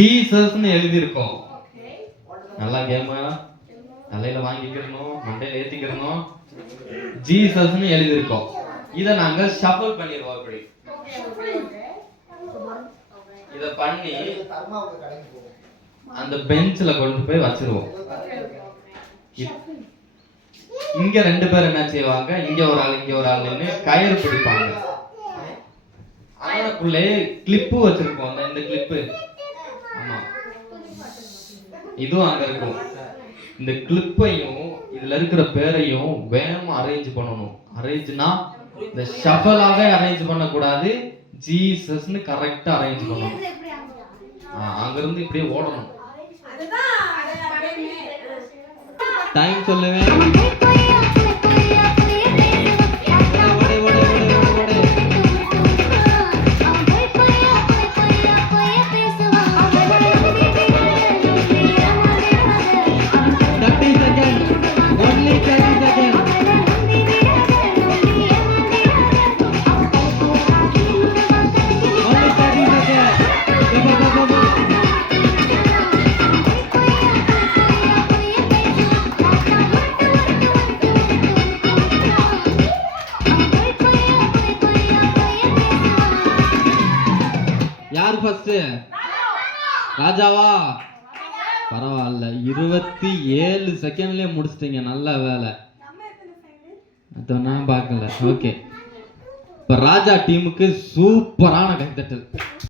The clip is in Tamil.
ஜீசஸ்னு எழுதி இருக்கோம். நல்லா கேமா தலையில வாங்கிக்கிறணும், மண்டையில ஏத்திக்கிறணும். ஜீசஸ்னு எழுதி இருக்கோம். இத நாங்க ஷஃபிள் பண்ணிடுவோம். இப்படி இத பண்ணி அந்த பெஞ்ச்ல கொண்டு போய் வச்சிருவோம். இங்க 2 பேர் என்ன செய்வாங்க, இங்க ஒரு ஆள் இங்க ஒரு ஆள் நின்னு கயிறு பிடிப்பாங்க. அதனுக்குள்ளே கிளிப்பு வச்சிருப்போம். இந்த கிளிப்பு, ஆமா, இதுவும் அங்க இருக்கும். இந்த கிளிப்பையும் இதுல இருக்கிற பேரையும் வேகமா அரேஞ்ச் பண்ணணும். அரேஞ்ச்னா இந்த ஷஃபலாவே அரேஞ்ச் பண்ண கூடாது, ஜீசஸ்னு கரெக்டா அரேஞ்ச் பண்ணணும். அங்க இருந்து இப்படியே ஓடணும். டைம் சொல்லுவேன். யார் ஃபர்ஸ்ட்? ராஜாவா? பரவாயில்ல, 27 செகண்ட்லயே முடிச்சிட்டீங்க. நல்ல வேலை. அத நான் பார்க்கல. ஓகே, இப்ப ராஜா டீமுக்கு சூப்பரான கைத்தட்டல்.